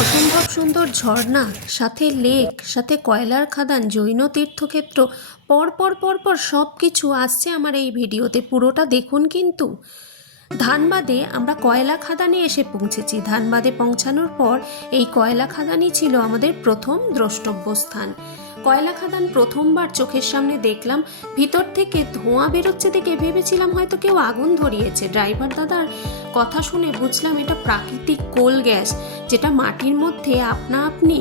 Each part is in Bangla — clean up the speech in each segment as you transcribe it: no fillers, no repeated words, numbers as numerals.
অসম্ভব সুন্দর ঝর্ণা, সাথে লেক, সাথে কয়লার খাদান, জৈন তীর্থক্ষেত্র, পরপর পরপর সব কিছু আসছে আমার এই ভিডিওতে। পুরোটা দেখুন। কিন্তু ধানবাদে আমরা কয়লা খাদানে এসে পৌঁছেছি। ধানবাদে পৌঁছানোর পর এই কয়লা খাদানই ছিল আমাদের প্রথম দ্রষ্টব্য স্থান। কয়লা খাদান প্রথমবার চোখের সামনে দেখলাম। ভিতর থেকে ধোঁয়া বেরোচ্ছে দেখে ভেবেছিলাম হয়তো কেউ আগুন ধরিয়েছে। ড্রাইভার দাদার কথা শুনে বুঝলাম এটা প্রাকৃতিক কোল গ্যাস, যেটা মাটির মধ্যে আপনা আপনি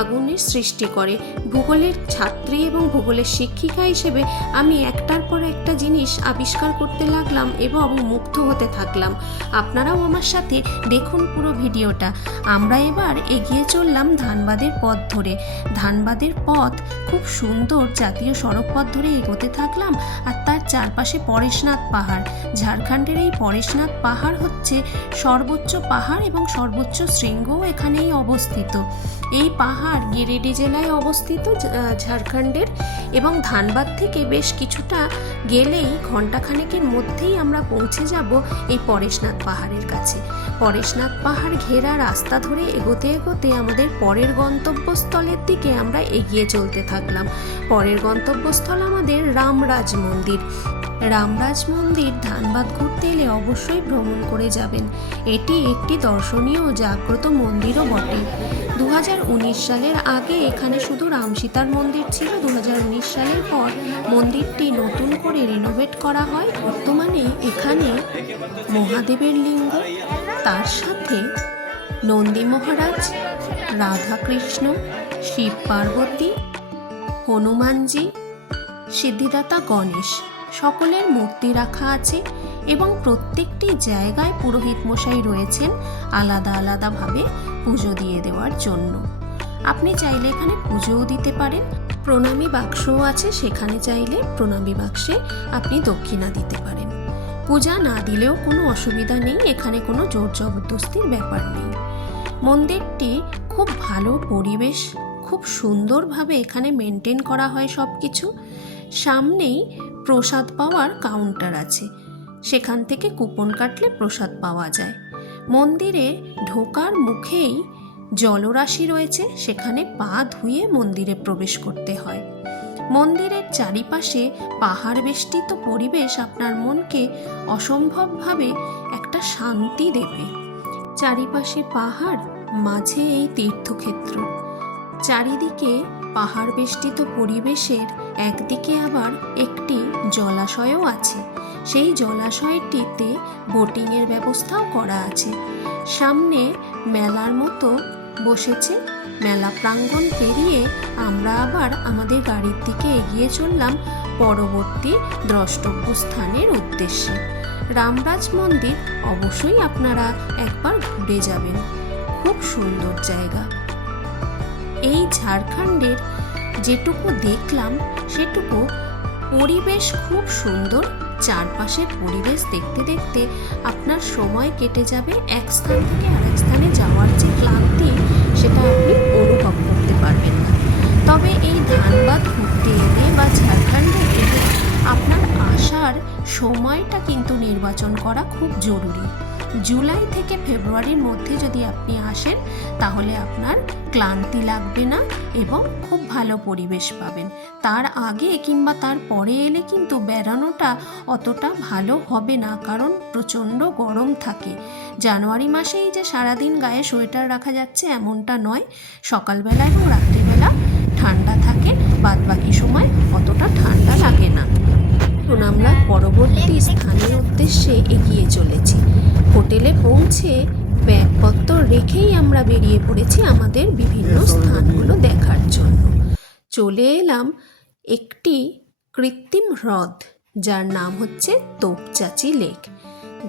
আগুনের সৃষ্টি করে। ভূগোলের ছাত্রী এবং ভূগোলের শিক্ষিকা হিসেবে আমি একটার পর একটা জিনিস আবিষ্কার করতে লাগলাম এবং মুগ্ধ হতে থাকলাম। আপনারাও আমার সাথে দেখুন পুরো ভিডিওটা। আমরা এবার এগিয়ে চললাম ধানবাদের পথ ধরে। ধানবাদের পথ খুব সুন্দর জাতীয় সড়ক পথ ধরে এগোতে থাকলাম। আর তার চারপাশে পরেশনাথ পাহাড়। ঝাড়খণ্ডের এই পরেশনাথ পাহাড় হচ্ছে সর্বোচ্চ পাহাড় এবং সর্বোচ্চ শৃঙ্গও এখানেই অবস্থিত। এই পাহাড় গিরিডি জেলায় অবস্থিত ঝাড়খণ্ডের, এবং ধানবাদ থেকে বেশ কিছুটা গেলেই ঘণ্টাখানেকের মধ্যেই আমরা পৌঁছে যাব এই পরেশনাথ পাহাড়ের কাছে। পরেশনাথ পাহাড় ঘেরা রাস্তা ধরে এগোতে এগোতে আমাদের পরের গন্তব্যস্থলের দিকে আমরা এগিয়ে চলতে থাকলাম। পরের গন্তব্যস্থল আমাদের রামরাজ মন্দির। রামরাজ মন্দির ধানবাদ ঘুরতে এলে অবশ্যই ভ্রমণ করে যাবেন। এটি একটি দর্শনীয় ও জাগ্রত মন্দিরও বটে। 2019 সালের আগে এখানে শুধু রাম সীতার মন্দির ছিল। 2019 সালের পর মন্দিরটি নতুন করে রিনোভেট করা হয়। বর্তমানে এখানে মহাদেবের লিঙ্গ, তার সাথে নন্দী মহারাজ, রাধাকৃষ্ণ, শিব পার্বতী, হনুমানজি, সিদ্ধিদাতা গণেশ সকলের মূর্তি রাখা আছে, এবং প্রত্যেকটি জায়গায় পুরোহিত মশাই রয়েছেন আলাদা আলাদাভাবে পুজো দিয়ে দেওয়ার জন্য। আপনি চাইলে এখানে পুজোও দিতে পারেন। প্রণামী বাক্সও আছে, সেখানে চাইলে প্রণামী বাক্সে আপনি দক্ষিণা দিতে পারেন। পূজা না দিলেও কোনো অসুবিধা নেই, এখানে কোনো জোর জবরদস্তির ব্যাপার নেই। মন্দিরটি খুব ভালো পরিবেশ, খুব সুন্দরভাবে এখানে মেনটেন করা হয় সব কিছু। সামনেই প্রসাদ পাওয়ার কাউন্টার আছে, সেখান থেকে কুপন কাটলে প্রসাদ পাওয়া যায়। মন্দিরে ঢোকার মুখেই জলরাশি রয়েছে, সেখানে পা ধুয়ে মন্দিরে প্রবেশ করতে হয়। মন্দিরের চারিপাশে পাহাড় বেষ্টিত পরিবেশ আপনার মনকে অসম্ভবভাবে একটা শান্তি দেবে। চারিপাশে পাহাড়, মাঝে এই তীর্থক্ষেত্র। চারিদিকে পাহাড় বেষ্টিত পরিবেশের একদিকে আবার একটি জলাশয়ও আছে। সেই জলাশয়টিতে বোটিংয়ের ব্যবস্থাও করা আছে। সামনে মেলার মতো বসেছে। মেলা প্রাঙ্গণ পেরিয়ে আমরা আবার আমাদের গাড়ির দিকে এগিয়ে চললাম পরবর্তী দ্রষ্টব্য স্থানের উদ্দেশ্যে। রামরাজ মন্দির অবশ্যই আপনারা একবার ঘুরে যাবেন, খুব সুন্দর জায়গা। এই ঝাড়খণ্ডের যেটুকু দেখলাম সেটুকু পরিবেশ খুব সুন্দর। চারপাশে পরিবেশ দেখতে দেখতে আপনার সময় কেটে যাবে। এক স্থান থেকে আরেক স্থানে যাওয়ার যে ক্লান্তি, সেটা আপনি অনুভব করতে পারবেন না। তবে এই ধানবাদ ঘুরতে এলে বা ঝাড়খণ্ডে এলে আপনার আসার সময়টা কিন্তু নির্বাচন করা খুব জরুরি। জুলাই থেকে ফেব্রুয়ারির মধ্যে যদি আপনি আসেন তাহলে আপনার ক্লান্তি লাগবে না এবং খুব ভালো পরিবেশ পাবেন। তার আগে কিংবা তার পরে এলে কিন্তু বেড়ানোটা অতটা ভালো হবে না, কারণ প্রচণ্ড গরম থাকে। জানুয়ারি মাসেই যে সারাদিন গায়ে সোয়েটার রাখা যাচ্ছে এমনটা নয়। সকালবেলা এবং রাত্রিবেলা ঠান্ডা থাকে, বাদবাকি সময় অতটা ঠান্ডা লাগে না। এখন আমরা পরবর্তী স্থানের উদ্দেশ্যে এগিয়ে চলেছি। হোটেলে পৌঁছে ব্যাগপত্র রেখেই আমরা বেরিয়ে পড়েছি আমাদের বিভিন্ন স্থানগুলো দেখার জন্য। চলে এলাম একটি কৃত্রিম হ্রদ, যার নাম হচ্ছে তোপচাঁচি লেক।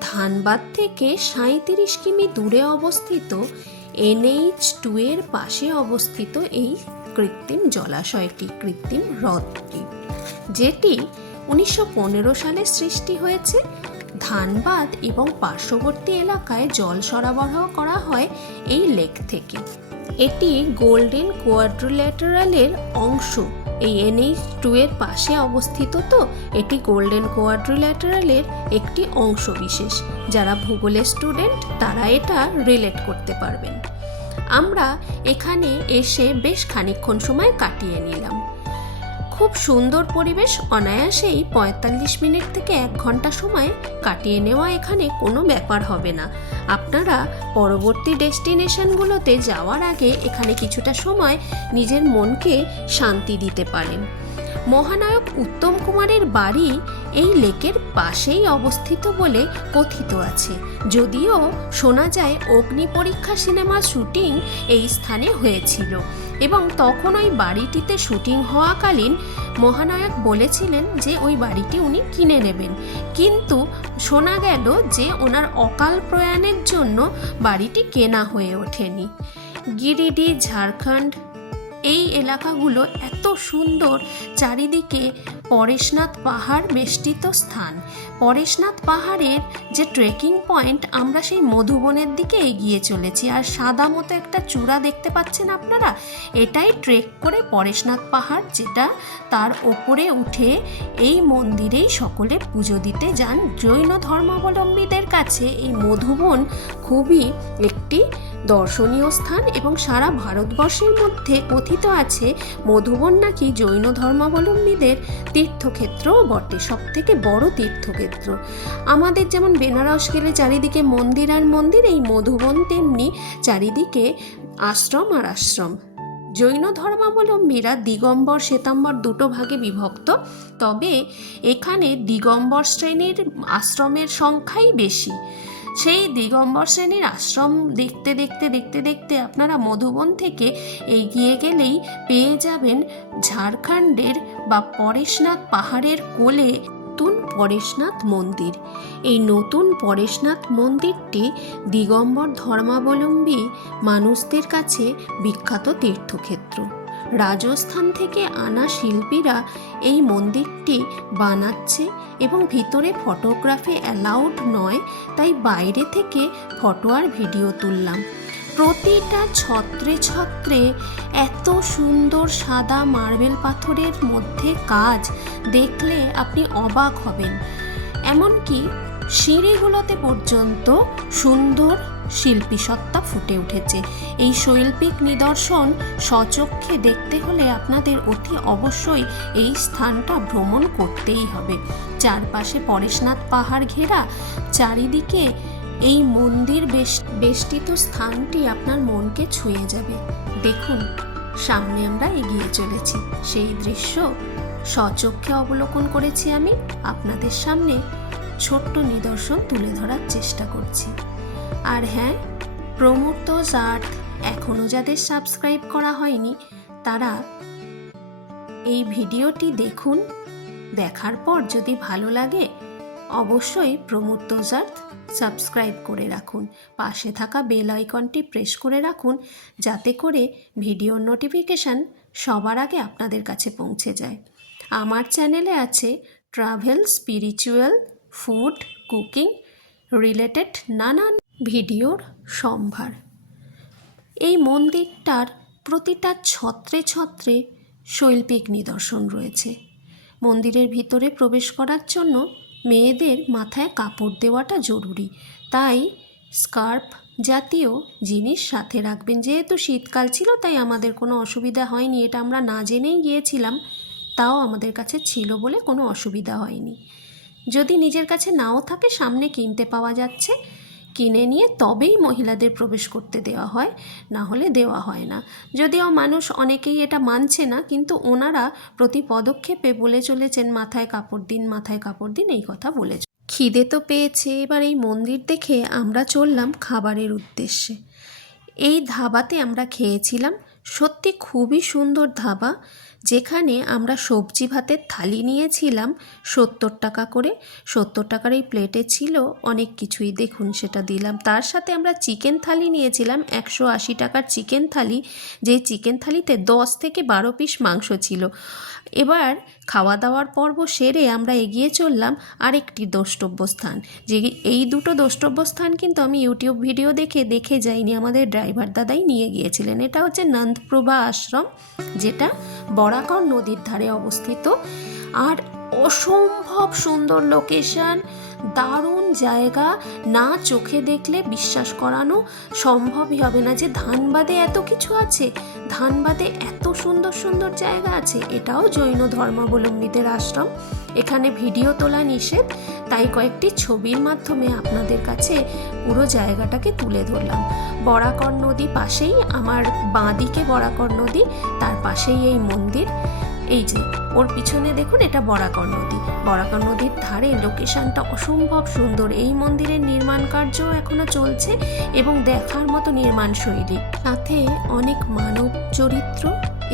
ধানবাদ থেকে 37 কিমি দূরে অবস্থিত NH2 এর পাশে অবস্থিত এই কৃত্রিম জলাশয়টি, কৃত্রিম হ্রদটি, যেটি 1915 সালে সৃষ্টি হয়েছে। ধানবাদ এবং পার্শ্ববর্তী এলাকায় জল সরবরাহ করা হয় এই লেক থেকে। এটি গোল্ডেন কোয়াড্রিল্যাটারালের অংশ। এই NH2 এর পাশে অবস্থিত, তো এটি গোল্ডেন কোয়াড্রিল্যাটারালের একটি অংশ বিশেষ। যারা ভূগোলের স্টুডেন্ট তারা এটা রিলেট করতে পারবেন। আমরা এখানে এসে বেশ খানিকক্ষণ সময় কাটিয়ে নিলাম। খুব সুন্দর পরিবেশ, অনায়াসেই 45 মিনিট থেকে 1 ঘন্টা সময় কাটিয়ে নেওয়া এখানে কোনো ব্যাপার হবে না। আপনারা পরবর্তী ডেস্টিনেশনগুলোতে যাওয়ার আগে এখানে কিছুটা সময় নিজের মনকে শান্তি দিতে পারেন। মহানায়ক উত্তম কুমারের বাড়ি এই লেকের পাশেই অবস্থিত বলে কথিত আছে, যদিও শোনা যায় অগ্নি পরীক্ষা সিনেমার শুটিং এই স্থানে হয়েছিল এবং তখন ওই বাড়িটিতে শুটিং হওয়াকালীন মহানায়ক বলেছিলেন যে ওই বাড়িটি উনি কিনে নেবেন, কিন্তু শোনা গেল যে ওনার অকাল প্রয়াণের জন্য বাড়িটি কেনা হয়ে ওঠেনি। গিরিডি, ঝাড়খণ্ড, এই এলাকাগুলো এত সুন্দর, চারিদিকে পরেশনাথ পাহাড় বেষ্টিত স্থান। পরেশনাথ পাহাড়ের যে ট্রেকিং পয়েন্ট, আমরা সেই মধুবনের দিকে এগিয়ে চলেছি। আর সাদা মতো একটা চূড়া দেখতে পাচ্ছেন আপনারা, এটাই ট্রেক করে পরেশনাথ পাহাড়, যেটা তার ওপরে উঠে এই মন্দিরেই সকলে পুজো দিতে যান। জৈন ধর্মাবলম্বীদের কাছে এই মধুবন খুবই একটি দর্শনীয় স্থান এবং সারা ভারতবর্ষের মধ্যে কথিত আছে মধুবন নাকি জৈন ধর্মাবলম্বীদের তীর্থক্ষেত্রও বটে, সব থেকে বড় তীর্থক্ষেত্র। আমাদের যেমন বেনারস গেলে চারিদিকে মন্দির আর মন্দির, এই মধুবন তেমনি চারিদিকে আশ্রম আর আশ্রম। জৈন ধর্মাবলম্বীরা দিগম্বর, শ্বেতাম্বর দুটো ভাগে বিভক্ত, তবে এখানে দিগম্বর শ্রেণীর আশ্রমের সংখ্যাই বেশি। সেই দিগম্বর শ্রেণীর আশ্রম দেখতে দেখতে দেখতে দেখতে আপনারা মধুবন থেকে এগিয়ে গেলেই পেয়ে যাবেন ঝাড়খণ্ডের বা পরেশনাথ পাহাড়ের কোলে নতুন পরেশনাথ মন্দির। এই নতুন পরেশনাথ মন্দিরটি দিগম্বর ধর্মাবলম্বী মানুষদের কাছে বিখ্যাত তীর্থক্ষেত্র। রাজস্থান থেকে আনা শিল্পীরা এই মন্দিরটি বানাচ্ছে এবং ভিতরে ফটোগ্রাফি অ্যালাউড নয়, তাই বাইরে থেকে ফটো আর ভিডিও তুললাম। প্রতিটা ছত্রে ছত্রে এত সুন্দর সাদা মার্বেল পাথরের মধ্যে কাজ, দেখলে আপনি অবাক হবেন। এমনকি সিঁড়িগুলোতে পর্যন্ত সুন্দর শিল্পী সত্তা ফুটে উঠেছে। এই শৈল্পিক নিদর্শন স্বচক্ষে দেখতে হলে আপনাদের অতি অবশ্যই এই স্থানটা ভ্রমণ করতেই হবে। চারপাশে পরেশনাথ পাহাড় ঘেরা, চারিদিকে এই মন্দির বেষ্টিত স্থানটি আপনার মনকে ছুঁয়ে যাবে। দেখুন, সামনে আমরা এগিয়ে চলেছি, সেই দৃশ্য স্বচক্ষে অবলোকন করেছি আমি, আপনাদের সামনে ছোট্ট নিদর্শন তুলে ধরার চেষ্টা করছি। আর হ্যাঁ, প্রমোটস আর্থ এখনও যাদের সাবস্ক্রাইব করা হয়নি তারা এই ভিডিওটি দেখুন। দেখার পর যদি ভালো লাগে অবশ্যই প্রমোটস আর্থ সাবস্ক্রাইব করে রাখুন, পাশে থাকা বেল আইকনটি প্রেস করে রাখুন, যাতে করে ভিডিওর নোটিফিকেশান সবার আগে আপনাদের কাছে পৌঁছে যায়। আমার চ্যানেলে আছে travel, spiritual, food, cooking related নানান ভিডিওর সম্ভার। এই মন্দিরটার প্রতিটা ছত্রে ছত্রে শৈল্পিক নিদর্শন রয়েছে। মন্দিরের ভিতরে প্রবেশ করার জন্য মেয়েদের মাথায় কাপড় দেওয়াটা জরুরি, তাই স্কার্ফ জাতীয় জিনিস সাথে রাখবেন। যেহেতু শীতকাল ছিল তাই আমাদের কোনো অসুবিধা হয়নি, এটা আমরা না জেনেই গিয়েছিলাম, তাও আমাদের কাছে ছিল বলে কোনো অসুবিধা হয়নি। যদি নিজের কাছে নাও থাকে, সামনে কিনতে পাওয়া যাচ্ছে, কিনে নিয়ে তবেই মহিলাদের প্রবেশ করতে দেওয়া হয়, না হলে দেওয়া হয় না। যদিও মানুষ অনেকেই এটা মানছে না, কিন্তু ওনারা প্রতি পদক্ষেপে বলে চলেছেন মাথায় কাপড় দিন, মাথায় কাপড় দিন, এই কথা বলেছে। খিদে তো পেয়েছে, এবার এই মন্দির দেখে আমরা চললাম খাবারের উদ্দেশ্যে। এই ধাবাতে আমরা খেয়েছিলাম, সত্যি খুবই সুন্দর ধাবা, যেখানে আমরা সবজি ভাতের থালি নিয়েছিলাম 70 টাকা করে। 70 টাকার এই প্লেটে ছিল অনেক কিছুই, দেখুন সেটা দিলাম। তার সাথে আমরা চিকেন থালি নিয়েছিলাম 180 টাকার চিকেন থালি, যেই চিকেন থালিতে 10 থেকে 12 পিস মাংস ছিল। এবার খাওয়া দাওয়ার পর্ব সেরে আমরা এগিয়ে চললাম আরেকটি দ্রষ্টব্য স্থান। যে এই দুটো দ্রষ্টব্য স্থান কিন্তু আমি ইউটিউব ভিডিও দেখে যাইনি, আমাদের ড্রাইভার দাদাই নিয়ে গিয়েছিলেন। এটা হচ্ছে নন্দপ্রভা আশ্রম, যেটা বরাকর নদীর ধারে অবস্থিত। আর অসম্ভব সুন্দর লোকেশন, দারুণ জায়গা, না চোখে দেখলে বিশ্বাস করানো সম্ভবই হবে না যে ধানবাদে এত কিছু আছে, ধানবাদে এত সুন্দর সুন্দর জায়গা আছে। এটাও জৈন ধর্মাবলম্বীদের আশ্রম। এখানে ভিডিও তোলা নিষেধ, তাই কয়েকটি ছবির মাধ্যমে আপনাদের কাছে পুরো জায়গাটাকে তুলে ধরলাম। বরাকর নদী পাশেই, আমার বাঁদিকে বরাকর নদী, তার পাশেই এই মন্দির। এই যে ওর পিছনে দেখুন, এটা বরাকর নদী। বরাকর নদীর ধারে লোকেশনটা অসম্ভব সুন্দর। এই মন্দিরের নির্মাণ কার্য এখনো চলছে এবং দেখার মতো নির্মাণ শৈলী, সাথে অনেক মানব চরিত্র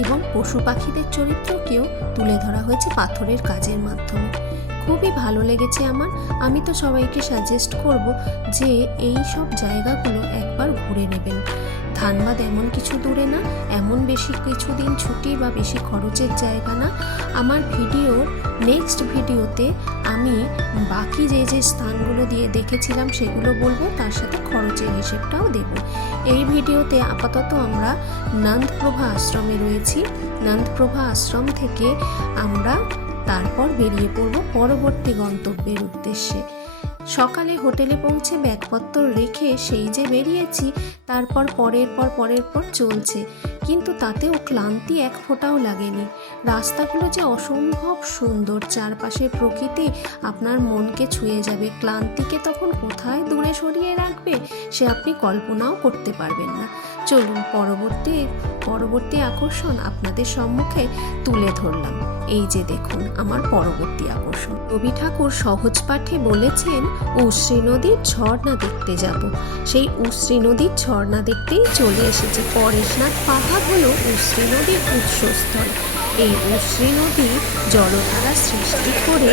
এবং পশু পাখিদের চরিত্রকেও তুলে ধরা হয়েছে পাথরের কাজের মাধ্যমে। খুবই ভালো লেগেছে আমার। আমি তো সবাইকে সাজেস্ট করব যে এই সব জায়গাগুলো একবার ঘুরে নেবেন। ধানবাদ এমন কিছু দূরে না, এমন বেশি কিছুদিন ছুটি বা বেশি খরচের জায়গা না। আমার ভিডিওর নেক্সট ভিডিওতে আমি বাকি যে যে স্থানগুলো দিয়ে দেখেছিলাম সেগুলো বলবো, তার সাথে খরচের হিসেবটাও দেব। এই ভিডিওতে আপাতত আমরা নন্দপ্রভা আশ্রমে রয়েছি। নন্দপ্রভা আশ্রম থেকে আমরা তারপর বেরিয়ে পড়ব পরবর্তী গন্তব্যের উদ্দেশ্যে। সকালে হোটেলে পৌঁছে ব্যাগপত্র রেখে সেই যে বেরিয়েছি, তারপর পরের পর চলছে, কিন্তু তাতেও ক্লান্তি এক ফোঁটাও লাগেনি। রাস্তাগুলো যে অসম্ভব সুন্দর, চারপাশের প্রকৃতি আপনার মনকে ছুঁয়ে যাবে। ক্লান্তিকে তখন কোথায় দূরে সরিয়ে রাখবে সে আপনি কল্পনাও করতে পারবেন না। চলুন পরবর্তী আকর্ষণ আপনাদের সম্মুখে তুলে ধরলাম। এই যে দেখুন আমার পরবর্তী আকর্ষণ। রবি ঠাকুর সহজ পাঠে বলেছেন উশ্রী নদীর ঝর্ণা দেখতে যাব। সেই উশ্রী নদীর ঝর্ণা দেখতেই চলে এসেছে। পরেশনাথ পাহাড় হলো উশ্রী নদীর উৎসস্থল। এই উশ্রী নদী জলধারা সৃষ্টি করে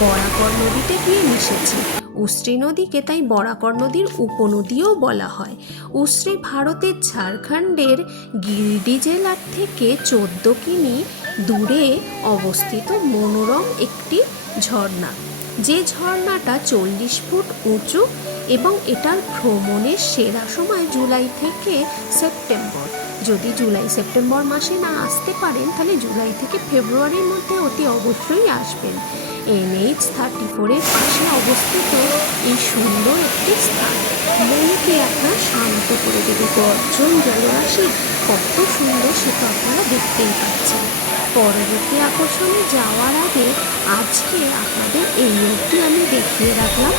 বরাকর নদীতে গিয়ে মিশেছে। উশ্রী নদীকে তাই বরাকর নদীর উপনদীও বলা হয়। উশ্রী ভারতের ঝাড়খণ্ডের গিরিডি জেলার থেকে 14 কিমি দূরে অবস্থিত মনোরম একটি ঝর্ণা। যে ঝর্ণাটা 40 ফুট উঁচু এবং এটার ভ্রমণের সেরা সময় জুলাই থেকে সেপ্টেম্বর। যদি জুলাই সেপ্টেম্বর মাসে না আসতে পারেন, তাহলে জুলাই থেকে ফেব্রুয়ারির মধ্যে অতি অবশ্যই আসবেন। NH-34-এর পাশে অবস্থিত এই সুন্দর একটি স্থান মনকে আপনার শান্ত করে দেবে। গর্জন জলরাশি কত সুন্দর সেটা আপনারা দেখতেই পাচ্ছেন। পরবর্তী আকর্ষণে যাওয়ার আগে আজকে আপনাদের এই অবধি আমি দেখিয়ে রাখলাম।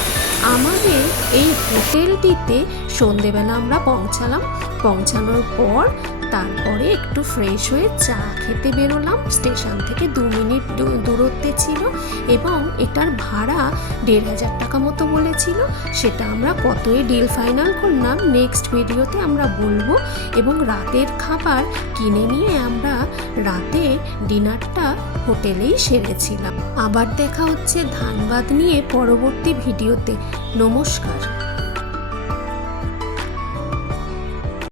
আমাদের এই হোটেলটিতে সন্ধেবেলা আমরা পৌঁছানোর পর তারপরে একটু ফ্রেশ হয়ে চা খেতে বেরোলাম। স্টেশন থেকে 2 মিনিট দূরত্বে ছিল এবং এটার ভাড়া 1500 টাকা মতো বলেছিল। সেটা আমরা কতই ডিল ফাইনাল করলাম নেক্সট ভিডিওতে আমরা বলবো। এবং রাতের খাবার কিনে নিয়ে আমরা রাতে ডিনারটা হোটেলেই সেরেছিলাম। আবার দেখা হচ্ছে ধানবাদ নিয়ে পরবর্তী ভিডিওতে। নমস্কার।